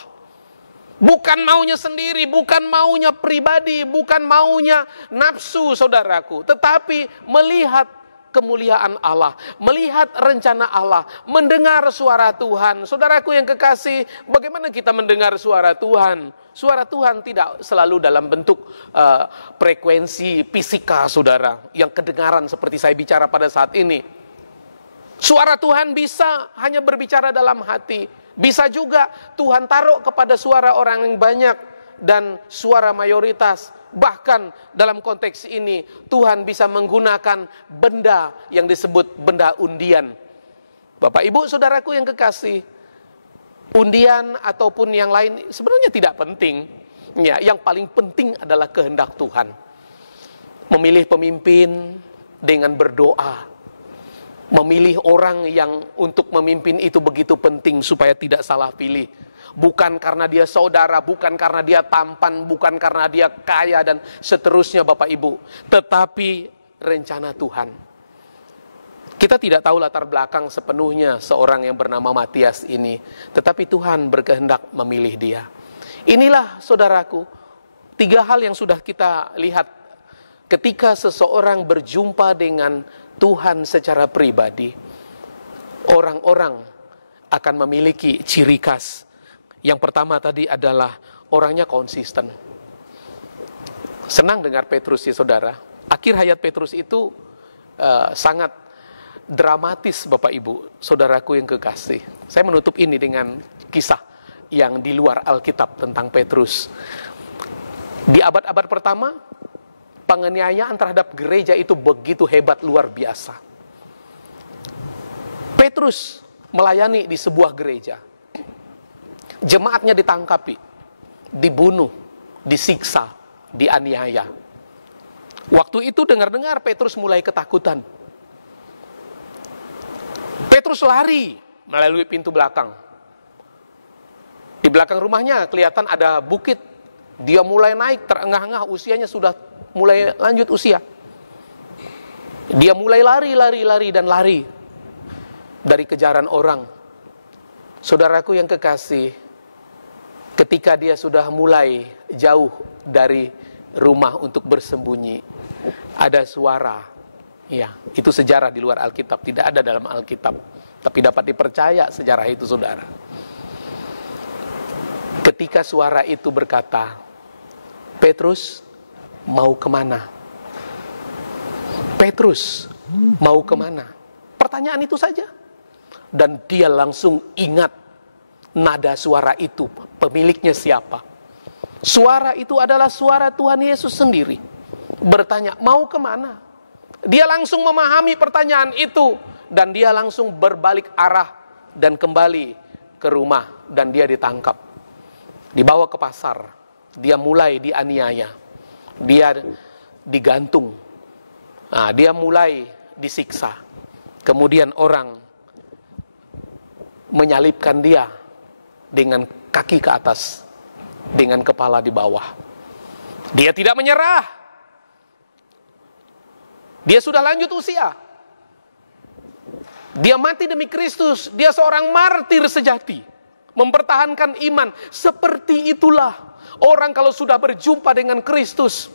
Bukan maunya sendiri, bukan maunya pribadi, bukan maunya nafsu, saudaraku, tetapi melihat kemuliaan Allah, melihat rencana Allah, mendengar suara Tuhan. Saudaraku yang kekasih, bagaimana kita mendengar suara Tuhan? Suara Tuhan tidak selalu dalam bentuk frekuensi fisika, saudara, yang kedengaran seperti saya bicara pada saat ini. Suara Tuhan bisa hanya berbicara dalam hati. Bisa juga Tuhan taruh kepada suara orang yang banyak dan suara mayoritas. Bahkan dalam konteks ini Tuhan bisa menggunakan benda yang disebut benda undian. Bapak, Ibu, saudaraku yang kekasih, undian ataupun yang lain sebenarnya tidak penting. Ya, yang paling penting adalah kehendak Tuhan. Memilih pemimpin dengan berdoa. Memilih orang yang untuk memimpin itu begitu penting supaya tidak salah pilih. Bukan karena dia saudara, bukan karena dia tampan, bukan karena dia kaya dan seterusnya, Bapak Ibu. Tetapi rencana Tuhan. Kita tidak tahu latar belakang sepenuhnya seorang yang bernama Matias ini. Tetapi Tuhan berkehendak memilih dia. Inilah, saudaraku, 3 hal yang sudah kita lihat ketika seseorang berjumpa dengan Tuhan secara pribadi. Orang-orang akan memiliki ciri khas. Yang pertama tadi adalah orangnya konsisten. Senang dengar Petrus ya, saudara. Akhir hayat Petrus itu sangat dramatis, Bapak Ibu, saudaraku yang kekasih. Saya menutup ini dengan kisah yang di luar Alkitab tentang Petrus. Di abad-abad pertama, penganiayaan terhadap gereja itu begitu hebat, luar biasa. Petrus melayani di sebuah gereja. Jemaatnya ditangkapi, dibunuh, disiksa, dianiaya. Waktu itu dengar-dengar Petrus mulai ketakutan. Petrus lari melalui pintu belakang. Di belakang rumahnya kelihatan ada bukit. Dia mulai naik terengah-engah, usianya sudah mulai lanjut usia. Dia mulai lari dari kejaran orang. Saudaraku yang kekasih, ketika dia sudah mulai jauh dari rumah untuk bersembunyi, ada suara. Ya, itu sejarah di luar Alkitab, tidak ada dalam Alkitab. Tapi dapat dipercaya sejarah itu, saudara. Ketika suara itu berkata, Petrus, mau kemana? Petrus, mau kemana? Pertanyaan itu saja. Dan dia langsung ingat nada suara itu, pemiliknya siapa. Suara itu adalah suara Tuhan Yesus sendiri. Bertanya, mau kemana? Dia langsung memahami pertanyaan itu. Dan dia langsung berbalik arah dan kembali ke rumah. Dan dia ditangkap. Dibawa ke pasar. Dia mulai dianiaya. Dia digantung. Nah, dia mulai disiksa. Kemudian orang menyalibkan dia dengan kaki ke atas, dengan kepala di bawah. Dia tidak menyerah. Dia sudah lanjut usia. Dia mati demi Kristus. Dia seorang martir sejati, mempertahankan iman. Seperti itulah orang kalau sudah berjumpa dengan Kristus,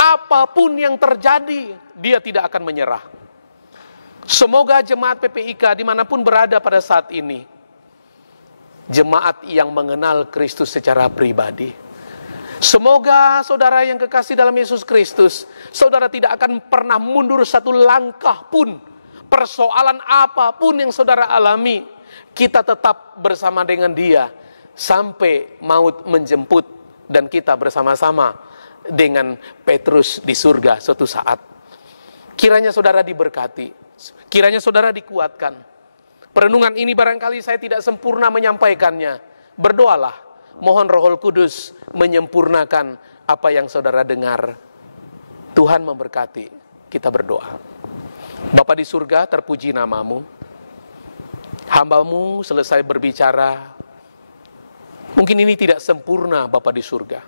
apapun yang terjadi, dia tidak akan menyerah. Semoga jemaat PPIK dimanapun berada pada saat ini, jemaat yang mengenal Kristus secara pribadi. Semoga saudara yang kekasih dalam Yesus Kristus, saudara tidak akan pernah mundur satu langkah pun. Persoalan apapun yang saudara alami, kita tetap bersama dengan dia sampai maut menjemput, dan kita bersama-sama dengan Petrus di surga suatu saat. Kiranya saudara diberkati, kiranya saudara dikuatkan. Perenungan ini barangkali saya tidak sempurna menyampaikannya. Berdoalah, mohon Roh Kudus menyempurnakan apa yang saudara dengar. Tuhan memberkati. Kita berdoa. Bapa di surga, terpuji namamu. Hamba-Mu selesai berbicara. Mungkin ini tidak sempurna, Bapa di surga.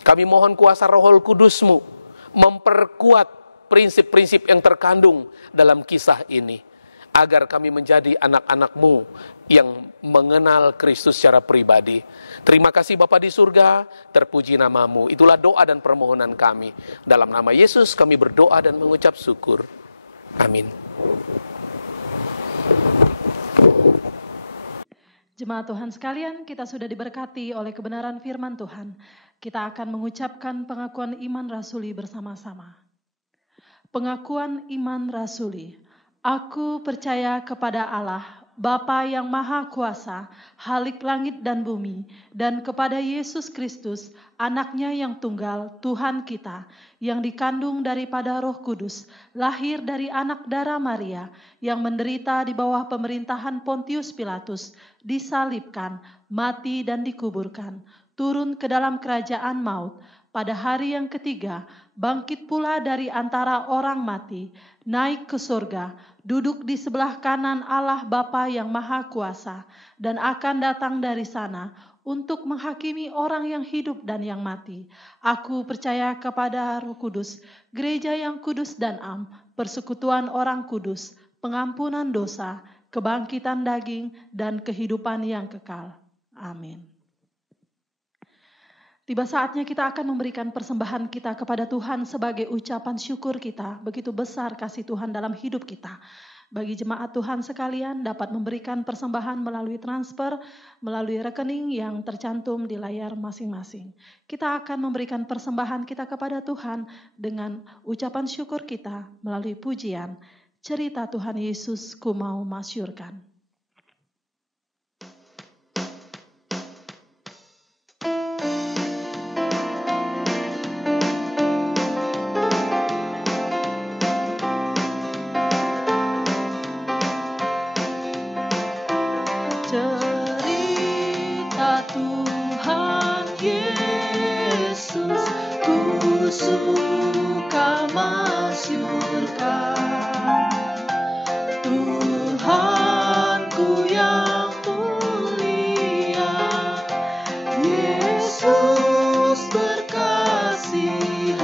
Kami mohon kuasa Roh Kudus-Mu memperkuat prinsip-prinsip yang terkandung dalam kisah ini, agar kami menjadi anak-anak-Mu yang mengenal Kristus secara pribadi. Terima kasih Bapa di surga, terpuji namamu. Itulah doa dan permohonan kami. Dalam nama Yesus kami berdoa dan mengucap syukur. Amin. Jemaat Tuhan sekalian, kita sudah diberkati oleh kebenaran firman Tuhan. Kita akan mengucapkan pengakuan iman rasuli bersama-sama. Pengakuan iman rasuli. Aku percaya kepada Allah, Bapa yang Maha Kuasa, Halik langit dan bumi, dan kepada Yesus Kristus, Anaknya yang tunggal, Tuhan kita, yang dikandung daripada Roh Kudus, lahir dari anak darah Maria, yang menderita di bawah pemerintahan Pontius Pilatus, disalibkan, mati dan dikuburkan, turun ke dalam kerajaan maut, pada hari yang ketiga, bangkit pula dari antara orang mati, naik ke surga, duduk di sebelah kanan Allah Bapa yang Maha Kuasa, dan akan datang dari sana untuk menghakimi orang yang hidup dan yang mati. Aku percaya kepada Roh Kudus, gereja yang kudus dan am, persekutuan orang kudus, pengampunan dosa, kebangkitan daging, dan kehidupan yang kekal. Amin. Tiba saatnya kita akan memberikan persembahan kita kepada Tuhan sebagai ucapan syukur kita. Begitu besar kasih Tuhan dalam hidup kita. Bagi jemaat Tuhan sekalian dapat memberikan persembahan melalui transfer, melalui rekening yang tercantum di layar masing-masing. Kita akan memberikan persembahan kita kepada Tuhan dengan ucapan syukur kita melalui pujian. Cerita Tuhan Yesus ku mau masyurkan. Suka masyurkan Tuhanku yang mulia, Yesus berkasihan.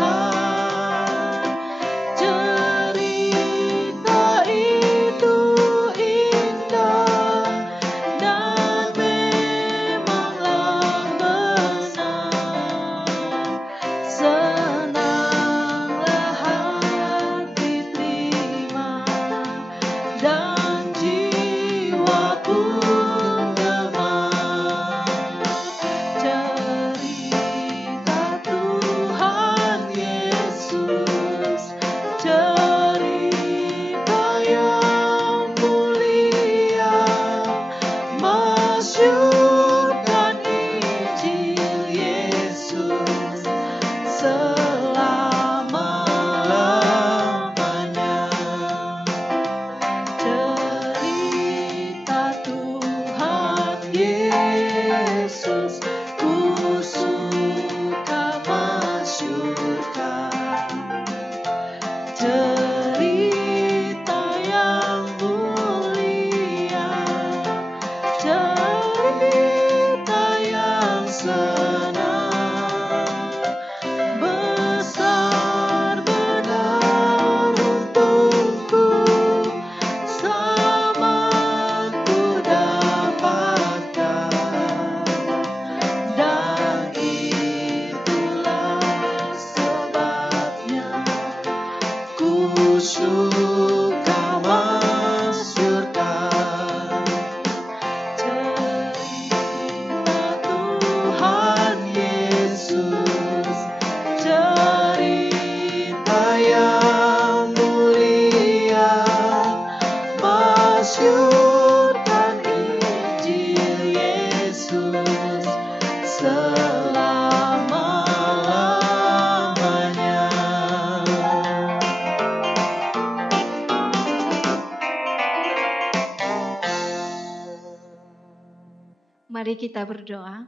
Mari kita berdoa.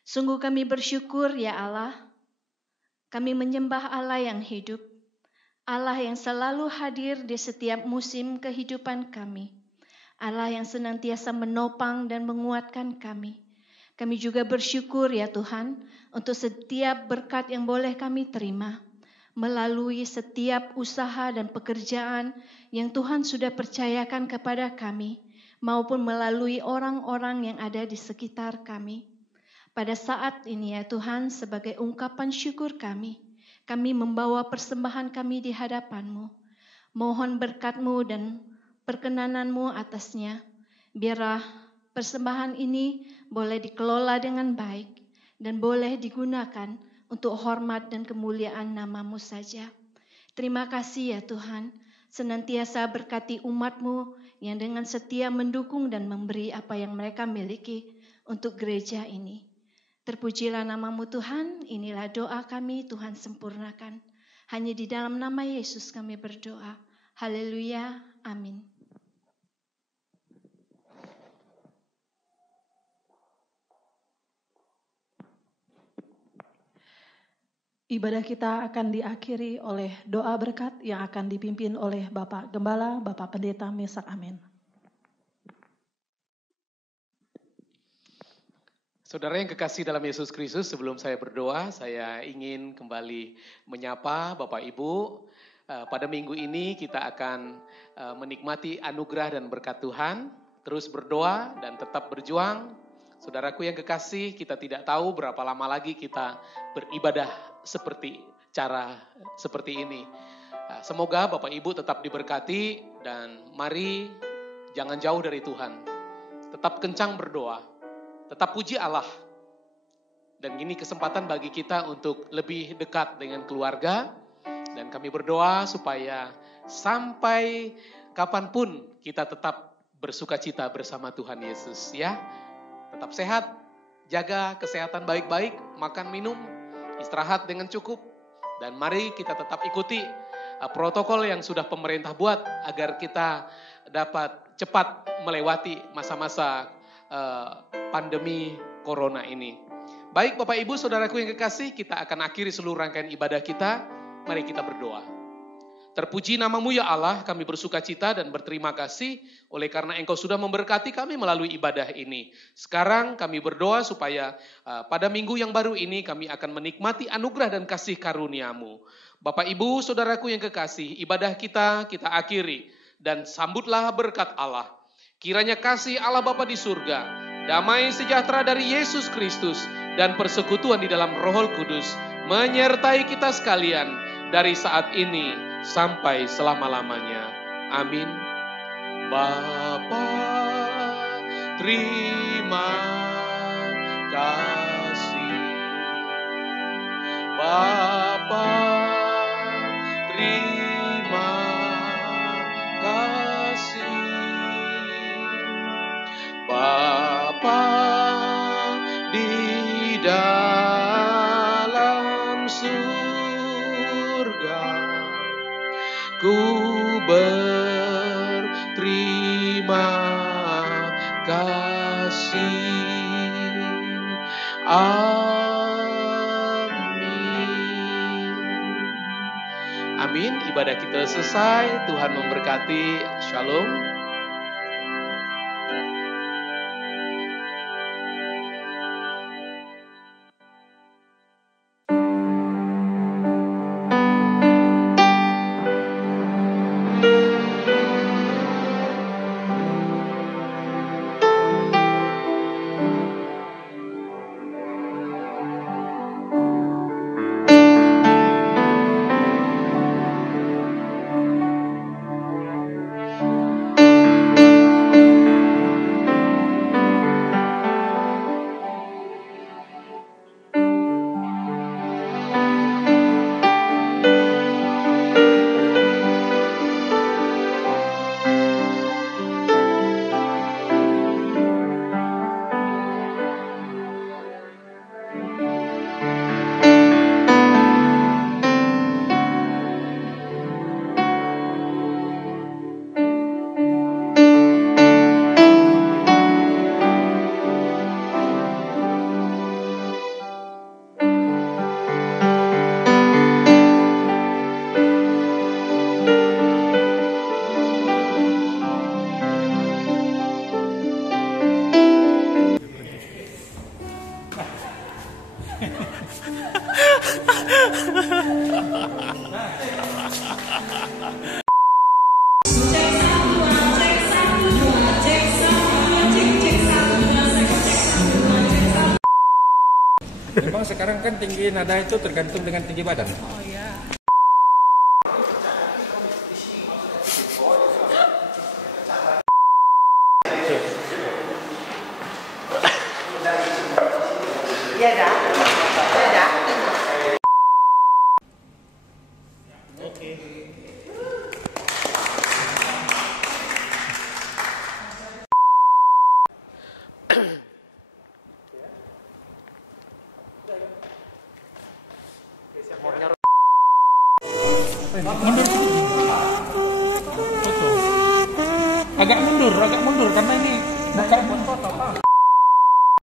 Sungguh kami bersyukur ya Allah, kami menyembah Allah yang hidup, Allah yang selalu hadir di setiap musim kehidupan kami, Allah yang senantiasa menopang dan menguatkan kami. Kami juga bersyukur ya Tuhan untuk setiap berkat yang boleh kami terima melalui setiap usaha dan pekerjaan yang Tuhan sudah percayakan kepada kami, maupun melalui orang-orang yang ada di sekitar kami. Pada saat ini ya Tuhan, sebagai ungkapan syukur kami membawa persembahan kami di hadapan-Mu. Mohon berkat-Mu dan perkenanan-Mu atasnya. Biarlah persembahan ini boleh dikelola dengan baik dan boleh digunakan untuk hormat dan kemuliaan nama-Mu saja. Terima kasih ya Tuhan, senantiasa berkati umat-Mu yang dengan setia mendukung dan memberi apa yang mereka miliki untuk gereja ini. Terpujilah nama-Mu Tuhan, inilah doa kami, Tuhan sempurnakan. Hanya di dalam nama Yesus kami berdoa. Haleluya, amin. Ibadah kita akan diakhiri oleh doa berkat yang akan dipimpin oleh Bapak Gembala, Bapak Pendeta Mesak Amin. Saudara yang kekasih dalam Yesus Kristus, sebelum saya berdoa, saya ingin kembali menyapa Bapak Ibu. Pada minggu ini kita akan menikmati anugerah dan berkat Tuhan, terus berdoa dan tetap berjuang. Saudaraku yang kekasih, kita tidak tahu berapa lama lagi kita beribadah seperti ini. Semoga Bapak Ibu tetap diberkati dan mari jangan jauh dari Tuhan. Tetap kencang berdoa. Tetap puji Allah. Dan ini kesempatan bagi kita untuk lebih dekat dengan keluarga. Dan kami berdoa supaya sampai kapanpun kita tetap bersukacita bersama Tuhan Yesus ya. Tetap sehat, jaga kesehatan baik-baik, makan minum, istirahat dengan cukup. Dan mari kita tetap ikuti protokol yang sudah pemerintah buat agar kita dapat cepat melewati masa-masa pandemi corona ini. Baik Bapak Ibu Saudaraku yang kekasih, kita akan akhiri seluruh rangkaian ibadah kita. Mari kita berdoa. Terpuji nama-Mu ya Allah, kami bersukacita dan berterima kasih oleh karena Engkau sudah memberkati kami melalui ibadah ini. Sekarang kami berdoa supaya pada minggu yang baru ini kami akan menikmati anugerah dan kasih karunia-Mu. Bapak Ibu Saudaraku yang kekasih, ibadah kita akhiri dan sambutlah berkat Allah. Kiranya kasih Allah Bapa di surga, damai sejahtera dari Yesus Kristus, dan persekutuan di dalam Roh Kudus menyertai kita sekalian dari saat ini sampai selama-lamanya. Amin. Bapa, terima kasih. Bapa, terima kasih. Bapa di dalam surga, ku berterima kasih. Amin. Amin. Ibadah kita selesai. Tuhan memberkati. Shalom. Memang sekarang kan tinggi nada itu tergantung dengan tinggi badan. Oh ya. Iya dah. Iya dah. Oke. Mundur sedikit. Foto. Agak mundur karena ini bukan